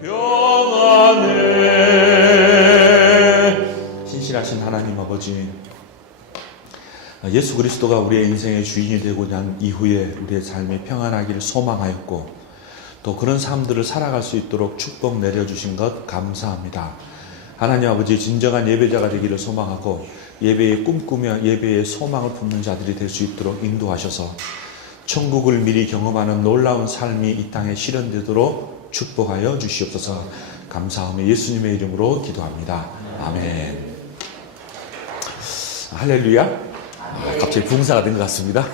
평안해. 신실하신 하나님 아버지, 예수 그리스도가 우리의 인생의 주인이 되고 난 이후에 우리의 삶이 평안하기를 소망하였고 또 그런 삶들을 살아갈 수 있도록 축복 내려주신 것 감사합니다. 하나님 아버지, 진정한 예배자가 되기를 소망하고 예배에 꿈꾸며 예배에 소망을 품는 자들이 될 수 있도록 인도하셔서 천국을 미리 경험하는 놀라운 삶이 이 땅에 실현되도록 축복하여 주시옵소서. 감사하며 예수님의 이름으로 기도합니다. 아멘. 할렐루야. 갑자기 부흥사가 된 것 같습니다.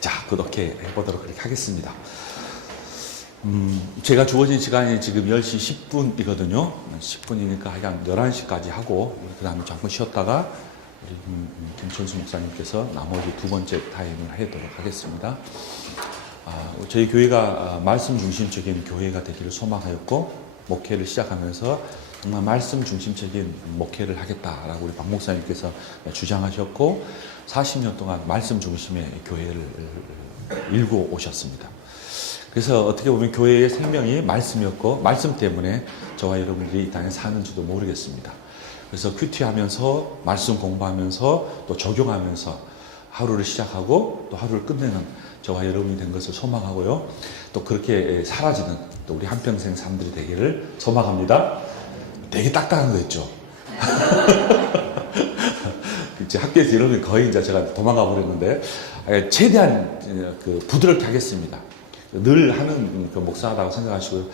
자, 그렇게 해보도록 그렇게 하겠습니다. 제가 주어진 시간이 지금 10시 10분이거든요. 10분이니까 하여간 11시까지 하고, 그 다음에 잠깐 쉬었다가, 우리 김천수 목사님께서 나머지 두 번째 타임을 하도록 하겠습니다. 저희 교회가 말씀 중심적인 교회가 되기를 소망하였고, 목회를 시작하면서 정말 말씀 중심적인 목회를 하겠다라고 우리 박 목사님께서 주장하셨고, 40년 동안 말씀 중심의 교회를 일궈 오셨습니다. 그래서 어떻게 보면 교회의 생명이 말씀이었고, 말씀 때문에 저와 여러분들이 이 땅에 사는지도 모르겠습니다. 그래서 큐티하면서 말씀 공부하면서 또 적용하면서 하루를 시작하고 또 하루를 끝내는 저와 여러분이 된 것을 소망하고요. 또 그렇게 사라지는 또 우리 한평생 삶들이 되기를 소망합니다. 되게 딱딱한 거 있죠. 이제 학교에서 이러면 거의 이제 제가 도망가 버렸는데, 최대한 부드럽게 하겠습니다. 늘 하는 그 목사라고 생각하시고요.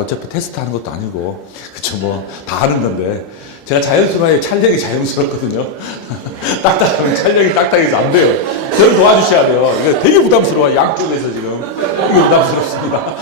어차피 테스트 하는 것도 아니고, 그쵸, 다 하는 건데, 제가 자연스러워야 촬영이 자연스럽거든요. 딱딱하면 촬영이 딱딱해서 안 돼요. 저를 도와주셔야 돼요. 이거 되게 부담스러워요. 양쪽에서 지금. 되게 부담스럽습니다.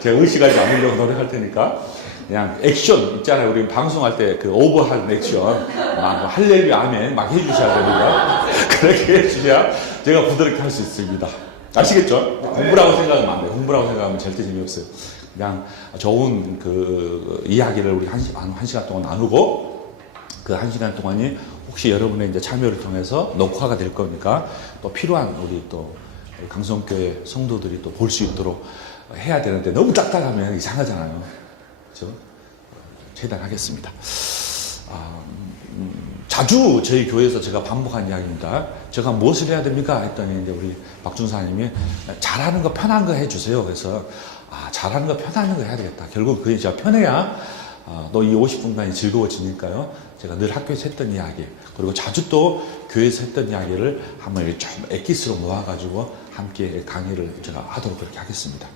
제가 의식하지 않으려고 노력할 테니까 그냥 액션 있잖아요. 우리 방송할 때 그 오버하는 액션 막 할렐루야 아멘 막 해주셔야 됩니다. 그렇게 해주셔야 제가 부드럽게 할 수 있습니다. 아시겠죠? 공부라고 생각하면 안 돼요. 공부라고 생각하면 절대 재미없어요. 그냥 좋은 그 이야기를 우리 한 시간 동안 나누고, 그 한 시간 동안이 혹시 여러분의 이제 참여를 통해서 녹화가 될 거니까 또 필요한 우리 또 강성교회 성도들이 또 볼 수 있도록 해야 되는데, 너무 딱딱하면 이상하잖아요. 그렇죠? 최대한 하겠습니다. 자주 저희 교회에서 제가 반복한 이야기입니다. 제가 무엇을 해야 됩니까? 했더니 이제 우리 박준사님이 잘하는 거 편한 거 해주세요. 그래서 잘하는 거 편한 거 해야 되겠다. 결국 그게 제가 편해야 너 이 50분간이 즐거워지니까요. 제가 늘 학교에서 했던 이야기, 그리고 자주 또 교회에서 했던 이야기를 한번 좀 엑기스로 모아가지고 함께 강의를 제가 하도록 그렇게 하겠습니다.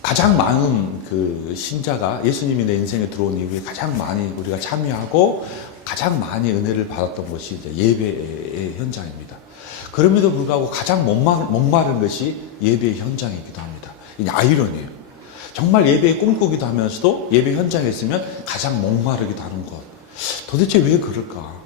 가장 많은 그 신자가 예수님이 내 인생에 들어온 이후에 가장 많이 우리가 참여하고 가장 많이 은혜를 받았던 것이 이제 예배의 현장입니다. 그럼에도 불구하고 가장 목마른 것이 예배의 현장이기도 합니다. 이게 아이러니예요. 정말 예배에 꿈꾸기도 하면서도 예배 현장에 있으면 가장 목마르기도 하는 것. 도대체 왜 그럴까?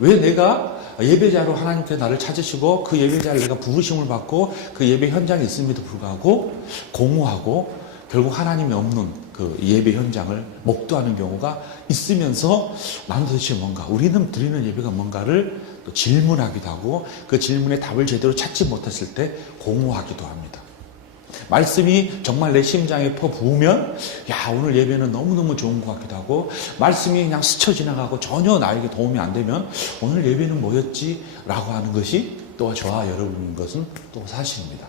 왜 내가 예배자로 하나님께서 나를 찾으시고 그 예배자를 내가 부르심을 받고 그 예배 현장에 있음에도 불구하고 공허하고 결국 하나님이 없는 그 예배 현장을 목도하는 경우가 있으면서, 나는 도대체 뭔가, 우리는 드리는 예배가 뭔가를 또 질문하기도 하고 그 질문에 답을 제대로 찾지 못했을 때 공허하기도 합니다. 말씀이 정말 내 심장에 퍼부으면 오늘 예배는 너무너무 좋은 것 같기도 하고, 말씀이 그냥 스쳐 지나가고 전혀 나에게 도움이 안 되면 오늘 예배는 뭐였지? 라고 하는 것이 또 저와 여러분인 것은 또 사실입니다.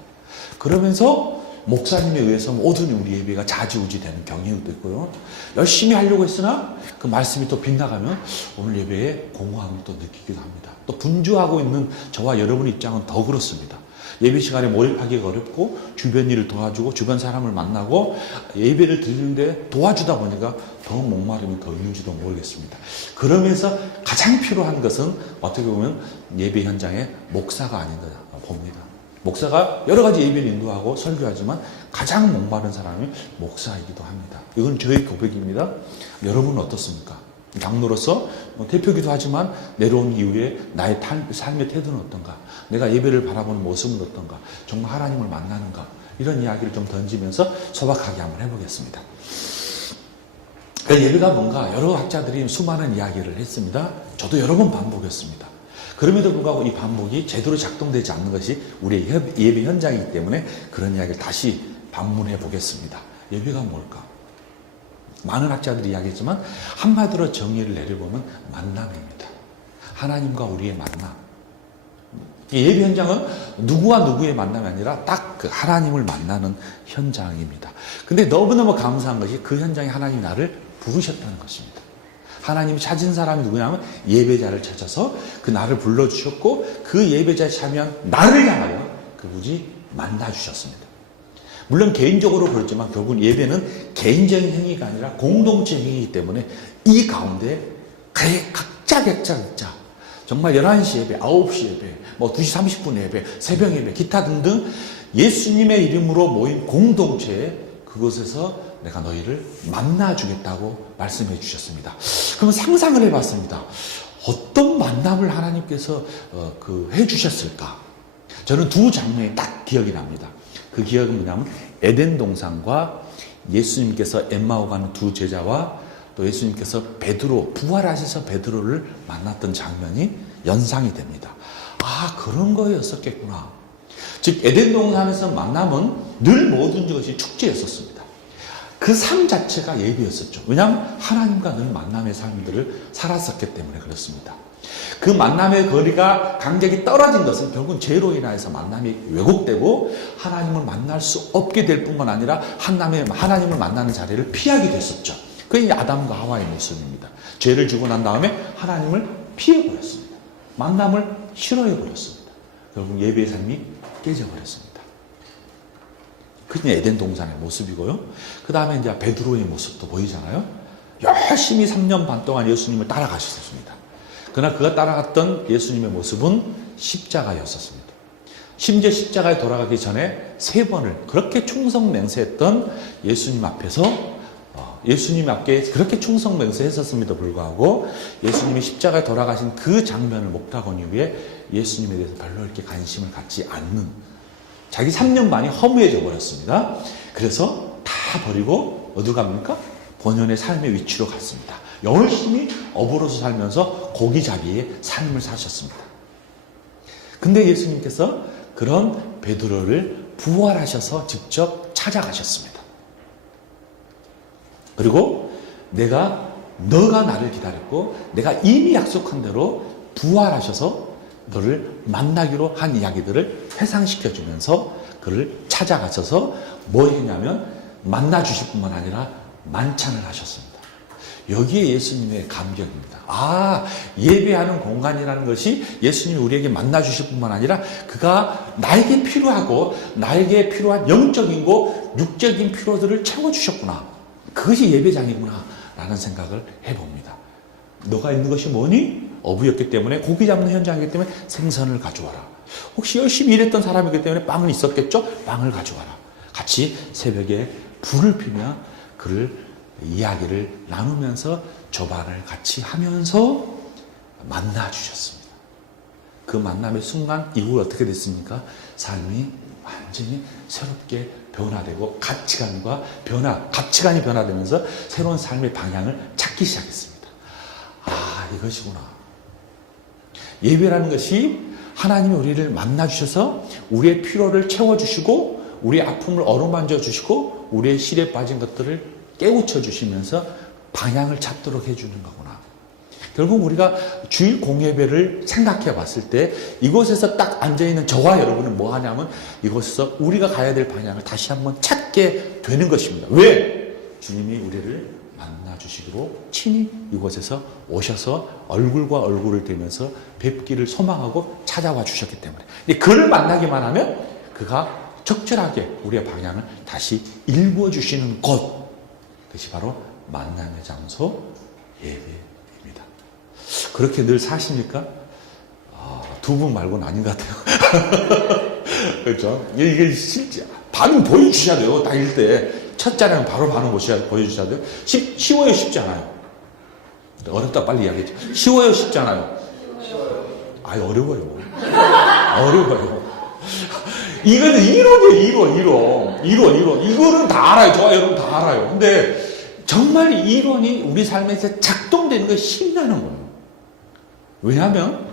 그러면서 목사님에 의해서 모든 우리 예배가 좌지우지 되는 경향도 있고요. 열심히 하려고 했으나 그 말씀이 또 빗나가면 오늘 예배에 공허함을 또 느끼기도 합니다. 또 분주하고 있는 저와 여러분의 입장은 더 그렇습니다. 예배 시간에 몰입하기가 어렵고 주변 일을 도와주고 주변 사람을 만나고 예배를 드리는데 도와주다 보니까 더 목마름이 더 있는지도 모르겠습니다. 그러면서 가장 필요한 것은 어떻게 보면 예배 현장에 목사가 아닌가 봅니다. 목사가 여러 가지 예배를 인도하고 설교하지만 가장 목마른 사람이 목사이기도 합니다. 이건 저의 고백입니다. 여러분은 어떻습니까? 장로로서 대표기도 하지만 내려온 이후에 나의 삶의 태도는 어떤가? 내가 예배를 바라보는 모습은 어떤가? 정말 하나님을 만나는가? 이런 이야기를 좀 던지면서 소박하게 한번 해보겠습니다. 예배가 뭔가 여러 학자들이 수많은 이야기를 했습니다. 저도 여러 번 반복했습니다. 그럼에도 불구하고 이 반복이 제대로 작동되지 않는 것이 우리의 예배 현장이기 때문에 그런 이야기를 다시 반문해 보겠습니다. 예배가 뭘까? 많은 학자들이 이야기했지만 한마디로 정의를 내려보면 만남입니다. 하나님과 우리의 만남. 예배 현장은 누구와 누구의 만남이 아니라 딱 그 하나님을 만나는 현장입니다. 근데 너무너무 감사한 것이 그 현장에 하나님이 나를 부르셨다는 것입니다. 하나님이 찾은 사람이 누구냐면 예배자를 찾아서 그 나를 불러주셨고 그 예배자에 참여한 나를 향하여 그분이 만나주셨습니다. 물론 개인적으로 그렇지만 결국은 예배는 개인적인 행위가 아니라 공동체 행위이기 때문에 이 가운데 각자 정말 11시 예배, 9시 예배, 2시 30분 예배, 새벽 예배, 기타 등등 예수님의 이름으로 모인 공동체에 그곳에서 내가 너희를 만나주겠다고 말씀해 주셨습니다. 그럼 상상을 해봤습니다. 어떤 만남을 하나님께서 해주셨을까? 저는 두 장면이 딱 기억이 납니다. 그 기억은 뭐냐면 에덴 동산과 예수님께서 엠마오 가는 두 제자와 또 예수님께서 베드로, 부활하셔서 베드로를 만났던 장면이 연상이 됩니다. 아, 그런 거였었겠구나. 즉 에덴 동산에서 만남은 늘 모든 것이 축제였었습니다. 그 삶 자체가 예배였었죠. 왜냐하면 하나님과 늘 만남의 삶들을 살았었기 때문에 그렇습니다. 그 만남의 거리가 간격이 떨어진 것은 결국은 죄로 인하여서 만남이 왜곡되고 하나님을 만날 수 없게 될 뿐만 아니라 하나님을 만나는 자리를 피하게 됐었죠. 그게 아담과 하와의 모습입니다. 죄를 지고 난 다음에 하나님을 피해버렸습니다. 만남을 싫어해버렸습니다. 결국 예배의 삶이 깨져버렸습니다. 그게 에덴 동산의 모습이고요. 그 다음에 이제 베드로의 모습도 보이잖아요. 열심히 3년 반 동안 예수님을 따라가셨습니다. 그러나 그가 따라갔던 예수님의 모습은 십자가였었습니다. 심지어 십자가에 돌아가기 전에 3번을 그렇게 충성맹세했던 예수님 앞에서 예수님 앞에 그렇게 충성맹세했었음에도 불구하고 예수님이 십자가에 돌아가신 그 장면을 목도하고 이후에 예수님에 대해서 별로 이렇게 관심을 갖지 않는 자기 3년 반이 허무해져 버렸습니다. 그래서 다 버리고 어디 갑니까? 본연의 삶의 위치로 갔습니다. 열심히 어부로서 살면서 고기잡이의 삶을 사셨습니다. 근데 예수님께서 그런 베드로를 부활하셔서 직접 찾아가셨습니다. 그리고 너가 나를 기다렸고 내가 이미 약속한 대로 부활하셔서 너를 만나기로 한 이야기들을 회상시켜주면서 그를 찾아가셔서 뭐 했냐면 만나주실 뿐만 아니라 만찬을 하셨습니다. 여기에 예수님의 감격입니다. 아, 예배하는 공간이라는 것이 예수님이 우리에게 만나주실 뿐만 아니라 그가 나에게 필요하고 나에게 필요한 영적인 거 육적인 필요들을 채워주셨구나. 그것이 예배장이구나 라는 생각을 해봅니다. 너가 있는 것이 뭐니? 어부였기 때문에 고기 잡는 현장이기 때문에 생선을 가져와라. 혹시 열심히 일했던 사람이기 때문에 빵은 있었겠죠? 빵을 가져와라. 같이 새벽에 불을 피며 그를 이야기를 나누면서 조반을 같이 하면서 만나주셨습니다. 그 만남의 순간 이후에 어떻게 됐습니까? 삶이 완전히 새롭게 변화되고 가치관이 변화되면서 새로운 삶의 방향을 찾기 시작했습니다. 아, 이것이구나. 예배라는 것이 하나님이 우리를 만나주셔서 우리의 필요를 채워주시고 우리의 아픔을 어루만져 주시고 우리의 실에 빠진 것들을 깨우쳐 주시면서 방향을 찾도록 해주는 거구나. 결국 우리가 주일 공예배를 생각해 봤을 때 이곳에서 딱 앉아있는 저와 여러분은 뭐 하냐면 이곳에서 우리가 가야 될 방향을 다시 한번 찾게 되는 것입니다. 왜? 주님이 우리를 만나주시기로 친히 이곳에서 오셔서 얼굴과 얼굴을 대면서 뵙기를 소망하고 찾아와 주셨기 때문에 그를 만나기만 하면 그가 적절하게 우리의 방향을 다시 일구어 주시는 곳, 그것이 바로 만남의 장소 예배입니다. 그렇게 늘 사십니까? 두 분 말고는 아닌 것 같아요. 그렇죠? 이게 실제 반응 보여주셔야 돼요. 다닐 때 첫 자리는 바로 반응 보여주셔야 돼요. 쉬워요, 쉽지 않아요? 어렵다 빨리 이야기했죠. 쉬워요, 쉽지 않아요? 아유, 어려워요. 어려워요. 이거는 이론이에요, 이론. 이거는 다 알아요. 저와 여러분 다 알아요. 근데 정말 이론이 우리 삶에서 작동되는 게 신나는 거예요. 왜냐하면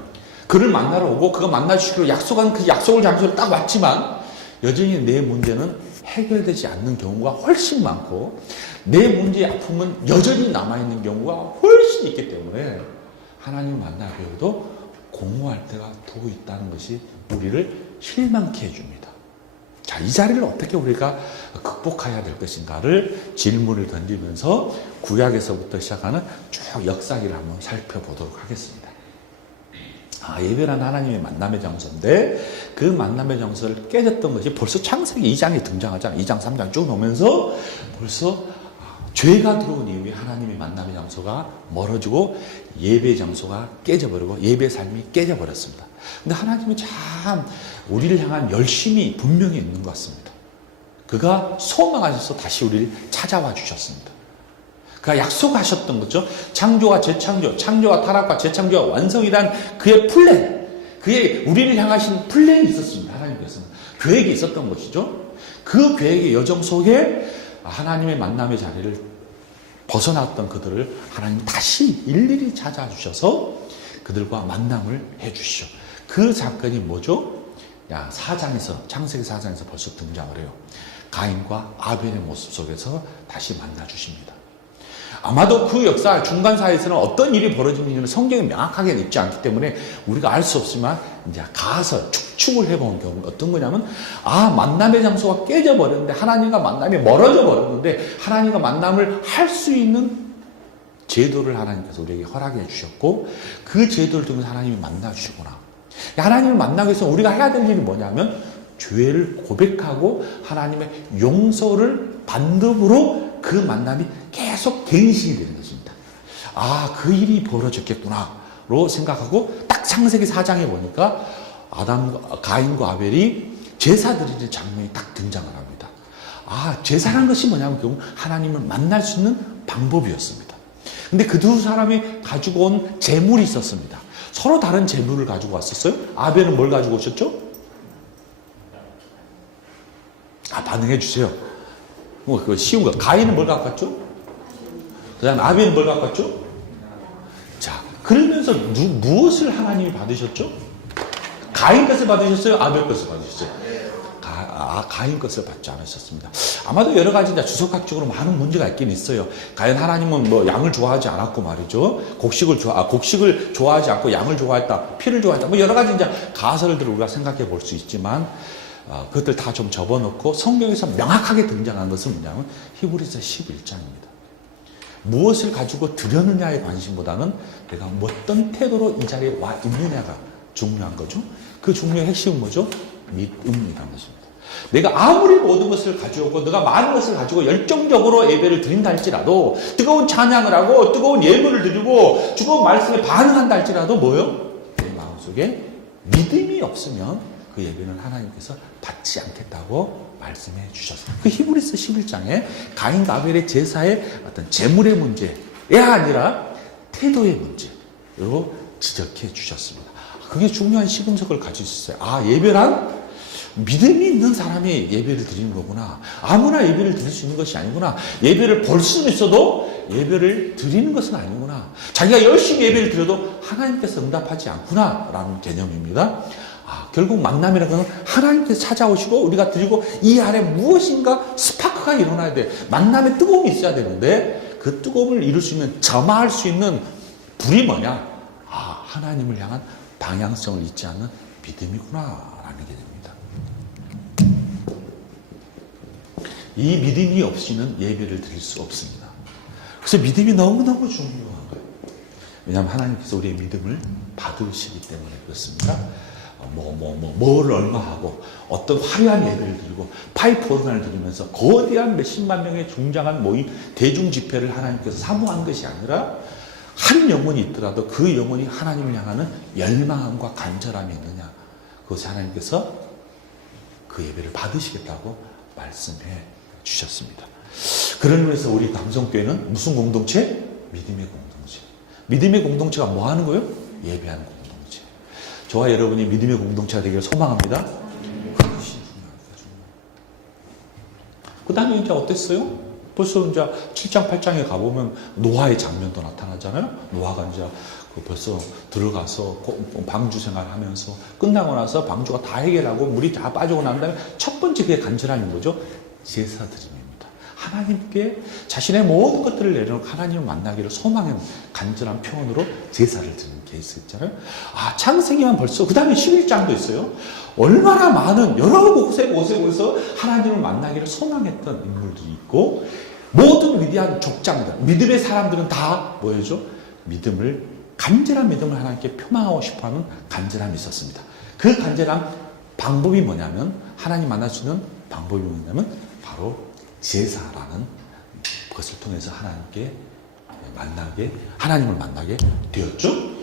그를 만나러 오고 그가 만나주기로 약속한 그 약속을 장소를 딱 왔지만 여전히 내 문제는 해결되지 않는 경우가 훨씬 많고 내 문제의 아픔은 여전히 남아있는 경우가 훨씬 있기 때문에 하나님을 만나게 해도 공허할 때가 두고 있다는 것이 우리를 실망케 해줍니다. 자, 이 자리를 어떻게 우리가 극복해야 될 것인가를 질문을 던지면서 구약에서부터 시작하는 쭉 역사기를 한번 살펴보도록 하겠습니다. 예배란 하나님의 만남의 장소인데 그 만남의 장소를 깨졌던 것이 벌써 창세기 2장에 등장하잖아요. 2장, 3장 쭉 오면서 벌써 죄가 들어온 이후에 하나님의 만남의 장소가 멀어지고 예배 장소가 깨져버리고 예배 삶이 깨져버렸습니다. 근데 하나님은 참 우리를 향한 열심이 분명히 있는 것 같습니다. 그가 소망하셔서 다시 우리를 찾아와 주셨습니다. 그가 약속하셨던 거죠. 창조와 재창조, 창조와 타락과 재창조와 완성이란 그의 플랜, 그의 우리를 향하신 플랜이 있었습니다. 하나님께서는 계획이 있었던 것이죠. 그 계획의 여정 속에 하나님의 만남의 자리를 벗어났던 그들을 하나님 다시 일일이 찾아주셔서 그들과 만남을 해주시죠. 그 사건이 뭐죠? 창세기 4장에서 벌써 등장을 해요. 가인과 아벨의 모습 속에서 다시 만나주십니다. 아마도 그 역사 중간사에서는 어떤 일이 벌어지는지는 성경에 명확하게 있지 않기 때문에 우리가 알 수 없지만 이제 가서 축축을 해본 경우 어떤 거냐면 만남의 장소가 깨져버렸는데 하나님과 만남이 멀어져 버렸는데 하나님과 만남을 할 수 있는 제도를 하나님께서 우리에게 허락해 주셨고 그 제도를 통해서 하나님이 만나 주시구나. 하나님을 만나기 위해서 우리가 해야 될 일이 뭐냐면 죄를 고백하고 하나님의 용서를 받음으로 그 만남이 계속 갱신이 되는 것입니다. 그 일이 벌어졌겠구나로 생각하고 딱 창세기 4장에 보니까 가인과 아벨이 제사 드리는 장면이 딱 등장을 합니다. 제사라는 것이 뭐냐면 결국 하나님을 만날 수 있는 방법이었습니다. 근데 그 두 사람이 가지고 온 재물이 있었습니다. 서로 다른 재물을 가지고 왔었어요. 아벨은 뭘 가지고 오셨죠? 반응해 주세요. 그거 쉬운 거. 가인은 뭘 갖고 왔죠? 그 다음에 아벨은 뭘 갖고 왔죠? 자, 그러면서 무엇을 하나님이 받으셨죠? 가인 것을 받으셨어요? 아벨 것을 받으셨어요? 가인 것을 받지 않으셨습니다. 아마도 여러 가지 주석학적으로 많은 문제가 있긴 있어요. 가인 하나님은 양을 좋아하지 않았고 말이죠. 곡식을 좋아하지 않고 양을 좋아했다, 피를 좋아했다. 여러 가지 가설들을 우리가 생각해 볼 수 있지만 그것들 다 좀 접어놓고 성경에서 명확하게 등장한 것은 뭐냐면 히브리서 11장입니다. 무엇을 가지고 드렸느냐에 관심보다는 내가 어떤 태도로 이 자리에 와 있느냐가 중요한 거죠. 그 중요한 핵심은 뭐죠? 믿음이라는 것입니다. 내가 아무리 모든 것을 가지고 내가 많은 것을 가지고 열정적으로 예배를 드린다 할지라도 뜨거운 찬양을 하고 뜨거운 예물을 드리고 뜨거운 말씀에 반응한다 할지라도 뭐요? 내 마음속에 믿음이 없으면 그 예배는 하나님께서 받지 않겠다고 말씀해 주셨어요. 그 히브리서 11장에 가인과 아벨의 제사의 어떤 재물의 문제가 아니라 태도의 문제로 지적해 주셨습니다. 그게 중요한 시금석을 가지고 있어요. 예배란 믿음이 있는 사람이 예배를 드리는 거구나. 아무나 예배를 드릴 수 있는 것이 아니구나. 예배를 볼 수는 있어도 예배를 드리는 것은 아니구나. 자기가 열심히 예배를 드려도 하나님께서 응답하지 않구나 라는 개념입니다. 결국 만남이라는 것은 하나님께서 찾아오시고 우리가 드리고 이 안에 무엇인가 스파크가 일어나야 돼. 만남에 뜨거움이 있어야 되는데 그 뜨거움을 이룰 수 있는, 점화할 수 있는 불이 뭐냐? 하나님을 향한 방향성을 잊지 않는 믿음이구나 라는 개념입니다. 이 믿음이 없이는 예배를 드릴 수 없습니다. 그래서 믿음이 너무너무 중요한 거예요. 왜냐하면 하나님께서 우리의 믿음을 받으시기 때문에 그렇습니다. 뭘 얼마 하고 어떤 화려한 예배를 드리고 파이프 오르간을 드리면서 거대한 몇십만 명의 중장한 모임 대중 집회를 하나님께서 사모한 것이 아니라 한 영혼이 있더라도 그 영혼이 하나님을 향하는 열망과 간절함이 있느냐, 그것이 하나님께서 그 예배를 받으시겠다고 말씀해 주셨습니다. 그런 의미에서 우리 감성교회는 무슨 공동체? 믿음의 공동체. 믿음의 공동체가 뭐 하는 거예요? 예배하는 공동체. 저와 여러분이 믿음의 공동체가 되기를 소망합니다. 그것이 중요합니다. 그 다음에 이제 어땠어요? 벌써 이제 7장, 8장에 가보면 노아의 장면도 나타나잖아요. 노아가 이제 벌써 들어가서 방주 생활하면서 끝나고 나서 방주가 다 해결하고 물이 다 빠지고 난 다음에 첫 번째 그게 간절함이 뭐죠? 제사 드림입니다. 하나님께 자신의 모든 것들을 내려놓고 하나님을 만나기를 소망하는 간절한 표현으로 제사를 드리는 케이스 있잖아요. 창세기만 벌써 그 다음에 11장도 있어요. 얼마나 많은 여러 곳에서 하나님을 만나기를 소망했던 인물들이 있고, 모든 위대한 족장들, 믿음의 사람들은 다 뭐였죠? 간절한 믿음을 하나님께 표방하고 싶어하는 간절함이 있었습니다. 그 간절한 방법이 뭐냐면, 하나님 만날 수 있는 방법이 뭐냐면 바로 제사라는 것을 통해서 하나님을 만나게 되었죠.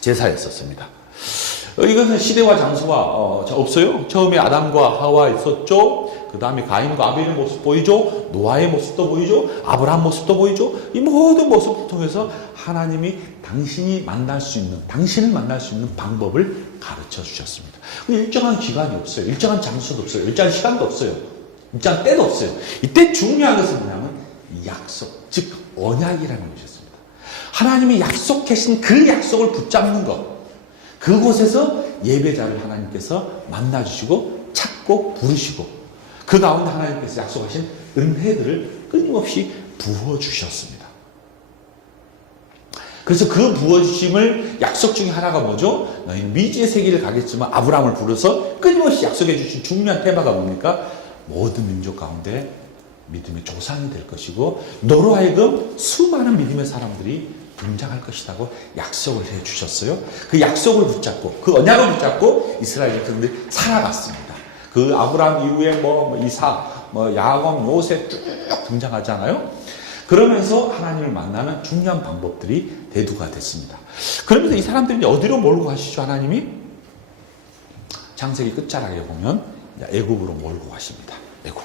제사였었습니다. 이것은 시대와 장소가 없어요. 처음에 아담과 하와 있었죠. 그 다음에 가인과 아벨의 모습 보이죠. 노아의 모습도 보이죠. 아브라함 모습도 보이죠. 이 모든 모습을 통해서 하나님이 당신을 만날 수 있는 방법을 가르쳐 주셨습니다. 일정한 기간이 없어요. 일정한 장소도 없어요. 일정한 시간도 없어요. 일정한 때도 없어요. 이때 중요한 것은 뭐냐면 약속, 즉 언약이라는 것이었습니다. 하나님이 약속하신 그 약속을 붙잡는 것, 그곳에서 예배자를 하나님께서 만나주시고 찾고 부르시고, 그 가운데 하나님께서 약속하신 은혜들을 끊임없이 부어주셨습니다. 그래서 그 부어주심을 약속 중에 하나가 뭐죠? 너희는 미지의 세계를 가겠지만 아브라함을 부르서 끊임없이 약속해 주신 중요한 테마가 뭡니까? 모든 민족 가운데 믿음의 조상이 될 것이고, 너로 하여금 수많은 믿음의 사람들이 등장할 것이라고 약속을 해 주셨어요. 그 약속을 붙잡고, 그 언약을 붙잡고 이스라엘 백성들이 살아갔습니다. 그 아브라함 이후에 이삭, 야곱, 요셉 쭉 등장하잖아요. 그러면서 하나님을 만나는 중요한 방법들이 대두가 됐습니다. 그러면서 이 사람들이 어디로 몰고 가시죠? 하나님이 창세기 끝자락에 보면 애굽으로 몰고 가십니다. 애굽.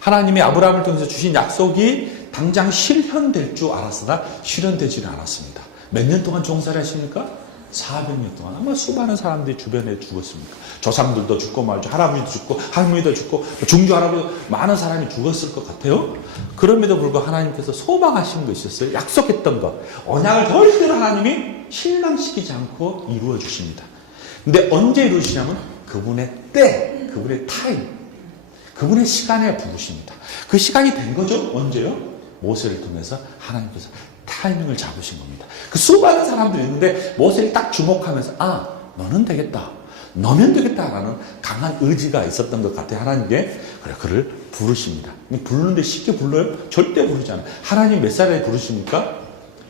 하나님이 아브라함을 통해서 주신 약속이 당장 실현될 줄 알았으나 실현되지는 않았습니다. 몇 년 동안 종살이 하십니까? 400년 동안. 아마 수많은 사람들이 주변에 죽었습니까? 조상들도 죽고 말죠. 할아버지도 죽고 할머니도 죽고 중주 할아버지 많은 사람이 죽었을 것 같아요. 그럼에도 불구하고 하나님께서 소망하신 것이 있었어요. 약속했던 것. 언약을 절대로 하나님이 실망시키지 않고 이루어 주십니다. 근데 언제 이루시냐면 그분의 때, 그분의 타임, 그분의 시간에 부르십니다. 그 시간이 된 거죠? 언제요? 모세를 통해서 하나님께서 타이밍을 잡으신 겁니다. 그 수많은 사람들이 있는데 모세를 딱 주목하면서 너는 되겠다, 너면 되겠다라는 강한 의지가 있었던 것 같아요. 하나님께. 그래, 그를 부르십니다. 부르는데 쉽게 불러요? 절대 부르지 않아요. 하나님 몇 살에 부르십니까?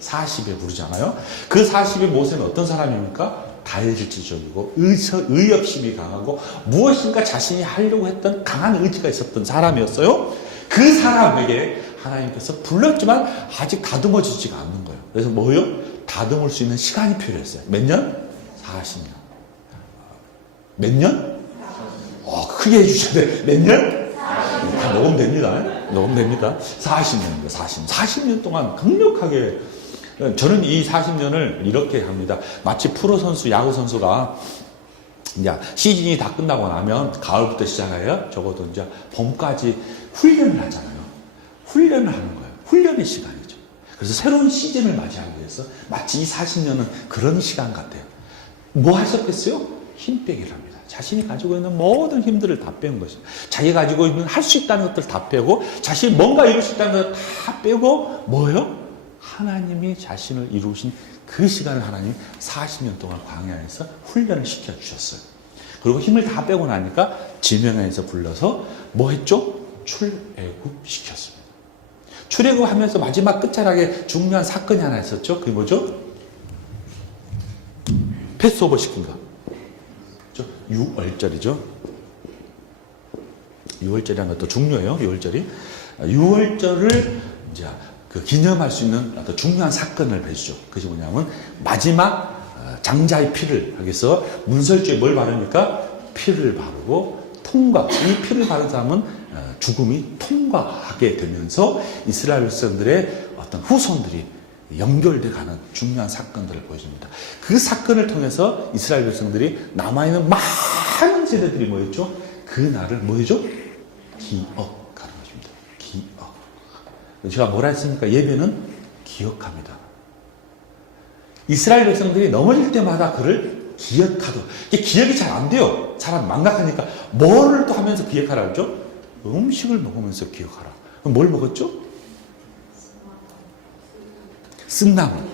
40에 부르잖아요. 그 40에 모세는 어떤 사람입니까? 다혈질적이고 의협심이 강하고 무엇인가 자신이 하려고 했던 강한 의지가 있었던 사람이었어요. 그 사람에게 하나님께서 불렀지만 아직 다듬어지지가 않는 거예요. 그래서 뭐요? 다듬을 수 있는 시간이 필요했어요. 몇 년? 40년. 몇 년? 크게 해주셔야 돼. 몇 년? 다 녹음됩니다. 녹음됩니다. 40년입니다. 40년 동안 강력하게. 저는 이 40년을 이렇게 합니다. 마치 프로 선수, 야구 선수가 이제 시즌이 다 끝나고 나면 가을부터 시작해요. 적어도 이제 봄까지 훈련을 하잖아요. 훈련을 하는 거예요. 훈련의 시간이죠. 그래서 새로운 시즌을 맞이하기 위해서 마치 이 40년은 그런 시간 같아요. 뭐 하셨겠어요? 힘 빼기를 합니다. 자신이 가지고 있는 모든 힘들을 다 빼는 것이죠. 자기가 가지고 있는 할 수 있다는 것들 다 빼고, 자신이 뭔가 이룰 수 있다는 것을 다 빼고, 뭐예요? 하나님이 자신을 이루신 그 시간을 하나님 40년 동안 광야에서 훈련을 시켜주셨어요. 그리고 힘을 다 빼고 나니까 지명에서 불러서 뭐 했죠? 출애굽 시켰습니다. 출애굽 하면서 마지막 끝자락에 중요한 사건이 하나 있었죠. 그게 뭐죠? 패스오버 시킨 거. 6월절이죠. 6월절이라는 것도 중요해요. 6월절이. 6월절을 이제 기념할 수 있는 어떤 중요한 사건을 해주죠. 그것이 뭐냐면 마지막 장자의 피를 여기서 문설주에 뭘 바릅니까? 피를 바르고 이 피를 바른 사람은 죽음이 통과하게 되면서 이스라엘 백성들의 어떤 후손들이 연결돼 가는 중요한 사건들을 보여줍니다. 그 사건을 통해서 이스라엘 백성들이 남아있는 많은 세대들이 뭐였죠? 그 날을 뭐였죠? 기억하는 것입니다. 기억. 제가 뭐라 했습니까? 예배는 기억합니다. 이스라엘 백성들이 넘어질 때마다 그를 기억하도록. 이게 기억이 잘 안 돼요. 사람 망각하니까 뭐를 또 하면서 기억하라 그러죠? 음식을 먹으면서 기억하라. 그럼 뭘 먹었죠? 쓴나물.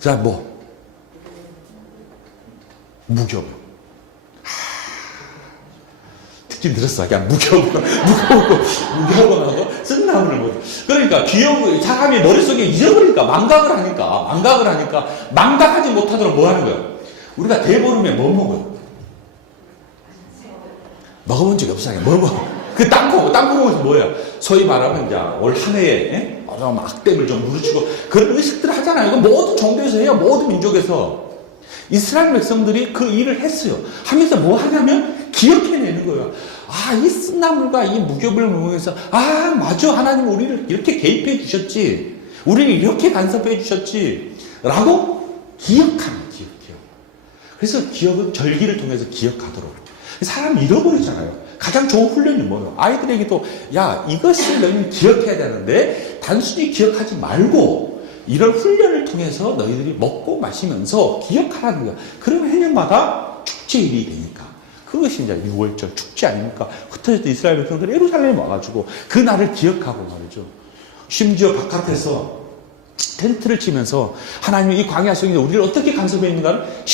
자, 무교병. 듣긴 들었어. 그냥 무교병하고 쓴나물을 먹어. 그러니까 사람이 머릿속에 잊어버리니까 망각을 하니까 망각하지 못하도록 뭐 하는 거예요? 우리가 대보름에 뭐 먹어요? 먹어본 적이 없어요. 뭐 먹어? 그 땅콩 먹으면서 뭐예요? 소위 말하면 이제 올 한 해에 악됨을 좀 무르치고 그런 의식들을 하잖아요. 이거 모든 종교에서 해요. 모든 민족에서. 이스라엘 백성들이 그 일을 했어요. 하면서 뭐 하냐면 기억해내는 거예요. 아, 이 쓴나물과 이 무교병을 먹으면서 맞아. 하나님 우리를 이렇게 개입해 주셨지. 우리를 이렇게 간섭해 주셨지. 라고 기억해요. 그래서 기억은 절기를 통해서 기억하도록. 사람이 잃어버리잖아요. 가장 좋은 훈련이 뭐예요? 아이들에게도 이것을 너희는 기억해야 되는데 단순히 기억하지 말고 이런 훈련을 통해서 너희들이 먹고 마시면서 기억하라는 거야. 그러면 해년마다 축제일이 되니까. 그것이 이제 6월절 축제 아닙니까? 흩어졌던 이스라엘 백성들이 예루살렘에 와가지고 그 날을 기억하고 말이죠. 심지어 바깥에서 텐트를 치면서 하나님이 이 광야 속에 우리를 어떻게 간섭해 있는가를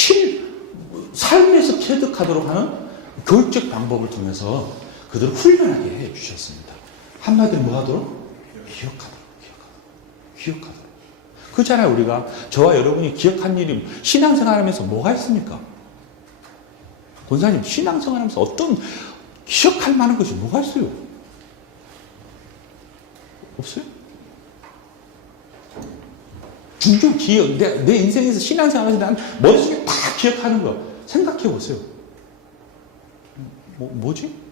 삶에서 체득하도록 하는 교육적 방법을 통해서 그들을 훈련하게 해 주셨습니다. 한마디로 뭐 하도록? 기억하도록. 그렇잖아요. 우리가 저와 여러분이 기억한 일이 신앙생활하면서 뭐가 있습니까? 권사님 신앙생활하면서 어떤 기억할 만한 것이 뭐가 있어요? 없어요? 중요 기억, 내 인생에서 신앙생활에서 난 머릿속에 다 기억하는 거 생각해 보세요. 뭐지?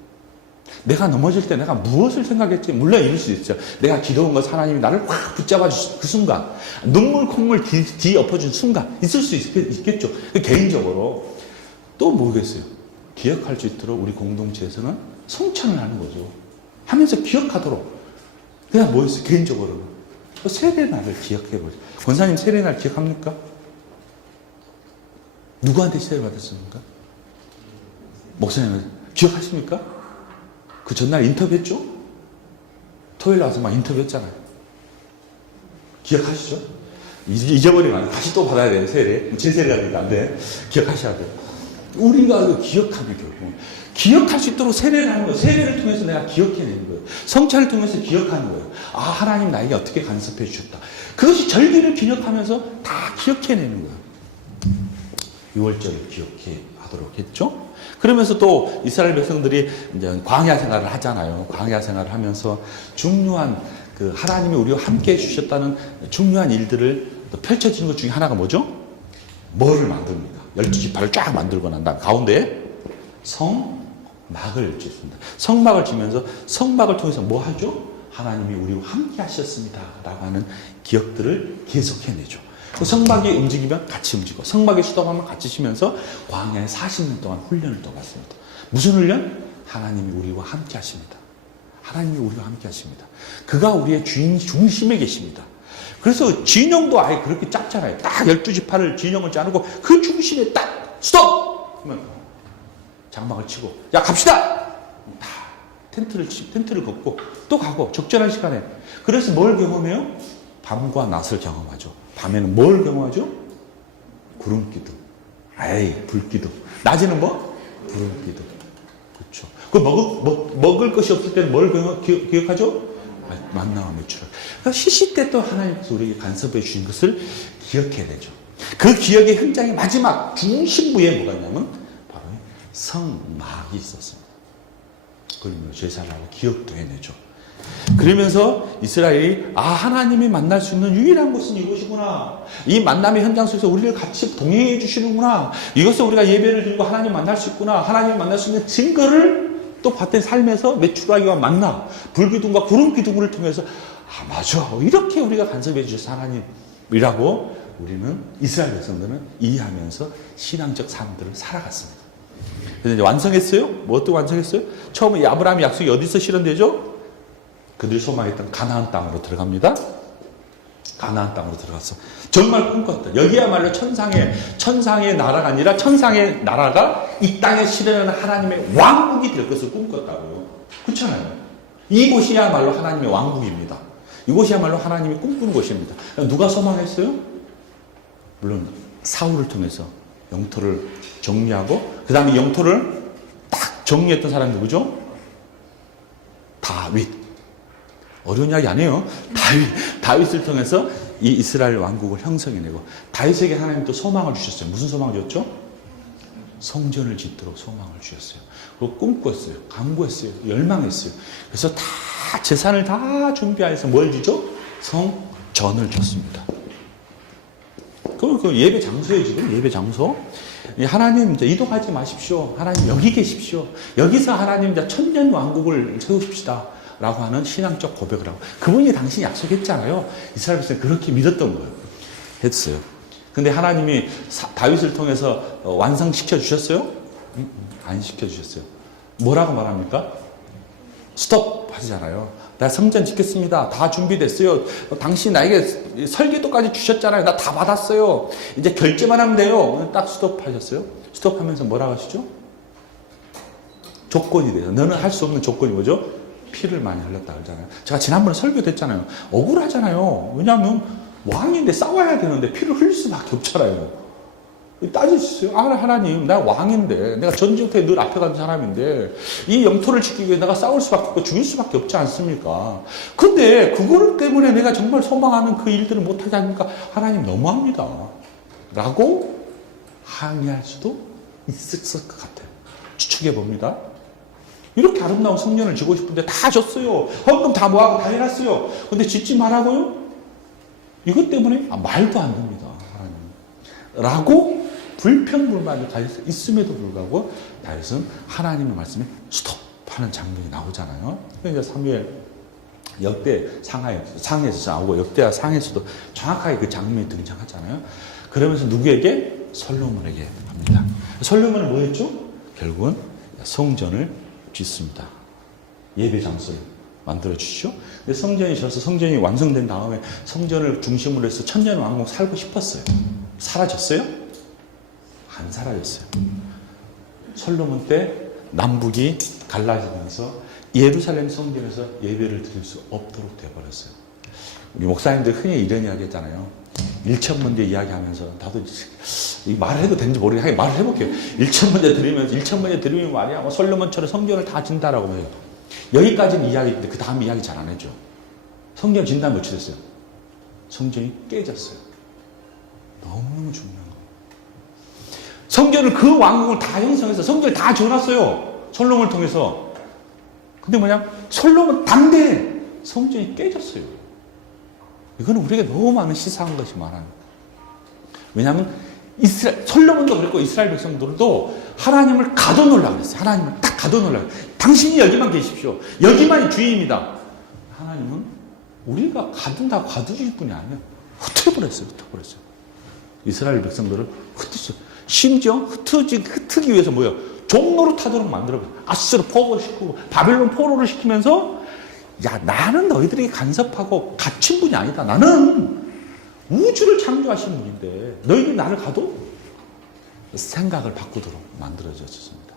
내가 넘어질 때 내가 무엇을 생각했지? 물론 이럴 수 있죠. 내가 기도한 것 하나님이 나를 확 붙잡아 주신 그 순간, 눈물 콧물 뒤엎어준 순간 있을 수 있겠죠. 개인적으로 또 모르겠어요. 기억할 수 있도록 우리 공동체에서는 성찬을 하는 거죠. 하면서 기억하도록. 그냥 뭐였어요? 개인적으로는 세례날을 기억해 보세요. 권사님 세례날 기억합니까? 누구한테 세례 받았습니까? 목사님은 기억하십니까? 그 전날 인터뷰했죠? 토요일 나와서 막 인터뷰했잖아요. 기억하시죠? 잊어버리면 다시 또 받아야 돼요, 세례. 제 세례가 안 돼. 기억하셔야 돼요. 우리가 기억하는 교육. 기억할 수 있도록 세례를 하는 거예요. 세례를 통해서 내가 기억해내는 거예요. 성찬을 통해서 기억하는 거예요. 하나님 나에게 어떻게 간섭해 주셨다. 그것이 절기를 기억하면서 다 기억해내는 거예요. 6월절을 기억해 하도록 했죠. 그러면서 또 이스라엘 백성들이 이제 광야 생활을 하잖아요. 광야 생활을 하면서 중요한 하나님이 우리와 함께 해주셨다는 중요한 일들을 펼쳐지는 것 중에 하나가 뭐죠? 뭐를 만듭니까? 12지파를 쫙 만들고 난 다음 가운데에 성막을 짓습니다. 성막을 지면서 성막을 통해서 뭐 하죠? 하나님이 우리와 함께 하셨습니다. 라고 하는 기억들을 계속해내죠. 성막이 움직이면 같이 움직이고 성막에 수dom하면 같이 쉬면서 광야에 40년 동안 훈련을 또 받습니다. 무슨 훈련? 하나님이 우리와 함께 하십니다. 하나님이 우리와 함께 하십니다. 그가 우리의 중심에 계십니다. 그래서 진영도 아예 그렇게 짰잖아요. 딱 12지파를 진영을 짜놓고 그 중심에 딱 스톱! 그러면 장막을 치고 갑시다! 다 텐트를 걷고 또 가고 적절한 시간에. 그래서 뭘 경험해요? 밤과 낮을 경험하죠. 밤에는 뭘 경험하죠? 구름기둥. 불기둥. 낮에는 뭐? 구름기둥. 그렇죠. 먹을 것이 없을 때는 뭘 기억하죠? 만나와 매출을. 그러니까 시시때 또 하나님께서 우리에게 간섭해 주신 것을 기억해내죠. 그 기억의 현장의 마지막 중심부에 뭐가 있냐면 바로 성막이 있었습니다. 그러면 제사하고 기억도 해내죠. 그러면서 이스라엘이 하나님이 만날 수 있는 유일한 곳은 이곳이구나. 이 만남의 현장 속에서 우리를 같이 동행해 주시는구나. 이것을 우리가 예배를 드리고 하나님 만날 수 있구나. 하나님 만날 수 있는 증거를 또 밭의 삶에서 메추라기와 만나 불기둥과 구름기둥을 통해서 맞아. 이렇게 우리가 간섭해 주셔서 하나님이라고 우리는 이스라엘 백성들은 이해하면서 신앙적 삶들을 살아갔습니다. 그래서 이제 완성했어요? 뭐 어떻게 완성했어요? 처음에 아브라함의 약속이 어디서 실현되죠? 그들이 소망했던 가나안 땅으로 들어갑니다. 가나안 땅으로 들어갔어. 정말 꿈꿨다. 여기야말로 천상의 나라가 아니라 천상의 나라가 이 땅에 실현하는 하나님의 왕국이 될 것을 꿈꿨다고요. 그렇잖아요. 이곳이야말로 하나님의 왕국입니다. 이곳이야말로 하나님이 꿈꾸는 곳입니다. 누가 소망했어요? 물론 사울을 통해서 영토를 정리하고 그 다음에 영토를 딱 정리했던 사람이 누구죠? 다윗. 어려운 이야기 아니에요. 다윗을 통해서 이 이스라엘 왕국을 형성해내고 다윗에게 하나님 또 소망을 주셨어요. 무슨 소망을 줬죠? 성전을 짓도록 소망을 주셨어요. 그리고 꿈꿨어요. 간구했어요. 열망했어요. 그래서 다 재산을 다 준비해서 뭘 주죠? 성전을 줬습니다. 그 예배 장소예요, 지금. 예배 장소. 하나님 이제 이동하지 마십시오. 하나님 여기 계십시오. 여기서 하나님 이제 천년 왕국을 세우십시다. 라고 하는 신앙적 고백을 하고. 그분이 당신이 약속했잖아요. 이스라엘 백성이 그렇게 믿었던 거예요. 했어요. 근데 하나님이 다윗을 통해서 완성시켜 주셨어요? 안 시켜 주셨어요. 뭐라고 말합니까? 스톱 하시잖아요. 나 성전 짓겠습니다. 다 준비됐어요. 당신 나에게 설계도까지 주셨잖아요. 나 다 받았어요. 이제 결제만 하면 돼요. 딱 스톱하셨어요. 스톱하면서 뭐라고 하시죠? 조건이 돼요. 너는 할 수 없는 조건이 뭐죠? 피를 많이 흘렸다 그러잖아요. 제가 지난번에 설교도 했잖아요. 억울하잖아요. 왜냐하면 왕인데 싸워야 되는데 피를 흘릴 수밖에 없잖아요. 따지셨어요. 하나님, 나 왕인데, 내가 전쟁터에 늘 앞에 간 사람인데, 이 영토를 지키기 위해 내가 싸울 수밖에 없고 죽일 수밖에 없지 않습니까? 근데 그걸 때문에 내가 정말 소망하는 그 일들을 못하지 않습니까? 하나님 너무합니다. 라고 항의할 수도 있을 것 같아요. 추측해 봅니다. 이렇게 아름다운 성전을 지고 싶은데 다 줬어요. 헌금 다 모아고 다 해놨어요. 근데 짓지 말라고요? 이것 때문에 말도 안 됩니다. 하나님. 라고 불평불만이 있음에도 불구하고 다윗은 하나님의 말씀에 스톱하는 장면이 나오잖아요. 이제 사무엘 역대 상에서 나오고 역대와 상에서도 정확하게 그 장면이 등장하잖아요. 그러면서 누구에게? 솔로몬에게 합니다. 솔로몬은 뭐 했죠? 결국은 성전을 짓습니다. 예배 장소를 만들어 주시죠. 성전이 져서 성전이 완성된 다음에 성전을 중심으로 해서 천년 왕국 살고 싶었어요. 사라졌어요? 안 사라졌어요. 솔로몬 때 남북이 갈라지면서 예루살렘 성전에서 예배를 드릴 수 없도록 되어버렸어요. 우리 목사님들 흔히 이런 이야기 했잖아요. 일천문제 이야기하면서 나도 이 말을 해도 되는지 모르겠는데 말을 해볼게요. 일천문제 들으면 말이야 뭐 솔로몬처럼 성전을 다 진다라고 해요. 여기까지는 이야기인데 그 다음 이야기 잘 안 해줘. 성전 진 다음에 어찌 됐어요? 성전이 깨졌어요. 너무너무 중요한 거예요. 성전을 그 왕국을 다 형성해서 성전을 다 지어놨어요. 솔로몬을 통해서. 근데 뭐냐? 솔로몬 당대에 성전이 깨졌어요. 이거는 우리에게 너무 많은 시사한 것이 많아요. 왜냐하면 솔로몬도 그랬고 이스라엘 백성들도 하나님을 가둬놓으려고 했어요. 하나님을 딱 가둬놓으려고. 당신이 여기만 계십시오. 여기만이 주인입니다. 하나님은 우리가 가둔다고 가두실 분이 아니에요. 흩어버렸어요. 이스라엘 백성들을 흩었어요. 심지어 흩기 위해서 뭐예요? 종로로 타도록 만들어버려요. 아스로 포로를 시키고 바벨론 포로를 시키면서 야 나는 너희들에게 간섭하고 갇힌 분이 아니다. 나는 우주를 창조하신 분인데 너희들이 나를 가도 생각을 바꾸도록 만들어졌습니다.